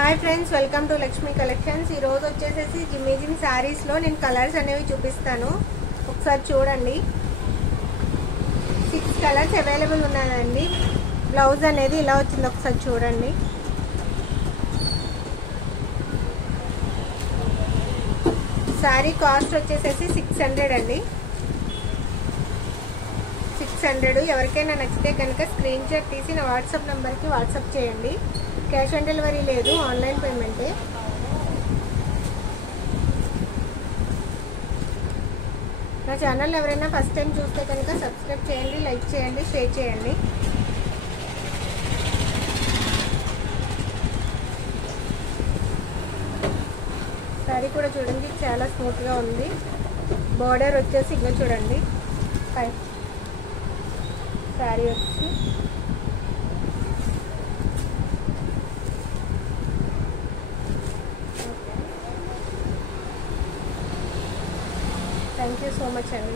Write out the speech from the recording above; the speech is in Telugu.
Hi friends, welcome to Lakshmi collections. ఈరోజు వచ్చేసేసి జిమ్మీజిమ్ శారీస్లో నేను కలర్స్ అనేవి చూపిస్తాను. ఒకసారి చూడండి. 6 కలర్స్ అవైలబుల్ ఉన్నాయండి. బ్లౌజ్ అనేది ఇలా వచ్చింది, ఒకసారి చూడండి. శారీ కాస్ట్ వచ్చేసేసి 600 అండి. 600. ఎవరికైనా నచ్చితే కనుక స్క్రీన్ షాట్ తీసి నా వాట్సాప్ నెంబర్కి వాట్సాప్ చేయండి. క్యాష్ ఆన్ డెలివరీ లేదు, ఆన్లైన్ పేమెంటే. నా ఛానల్ ఎవరైనా ఫస్ట్ టైం చూస్తే కనుక సబ్స్క్రైబ్ చేయండి, లైక్ చేయండి, షేర్ చేయండి. శారీ కూడా చూడండి, చాలా స్మూత్గా ఉంది. బార్డర్ వచ్చేసి ఇంకా చూడండి. శారీ వచ్చి థ్యాంక్ యూ సో మచ్ అండి.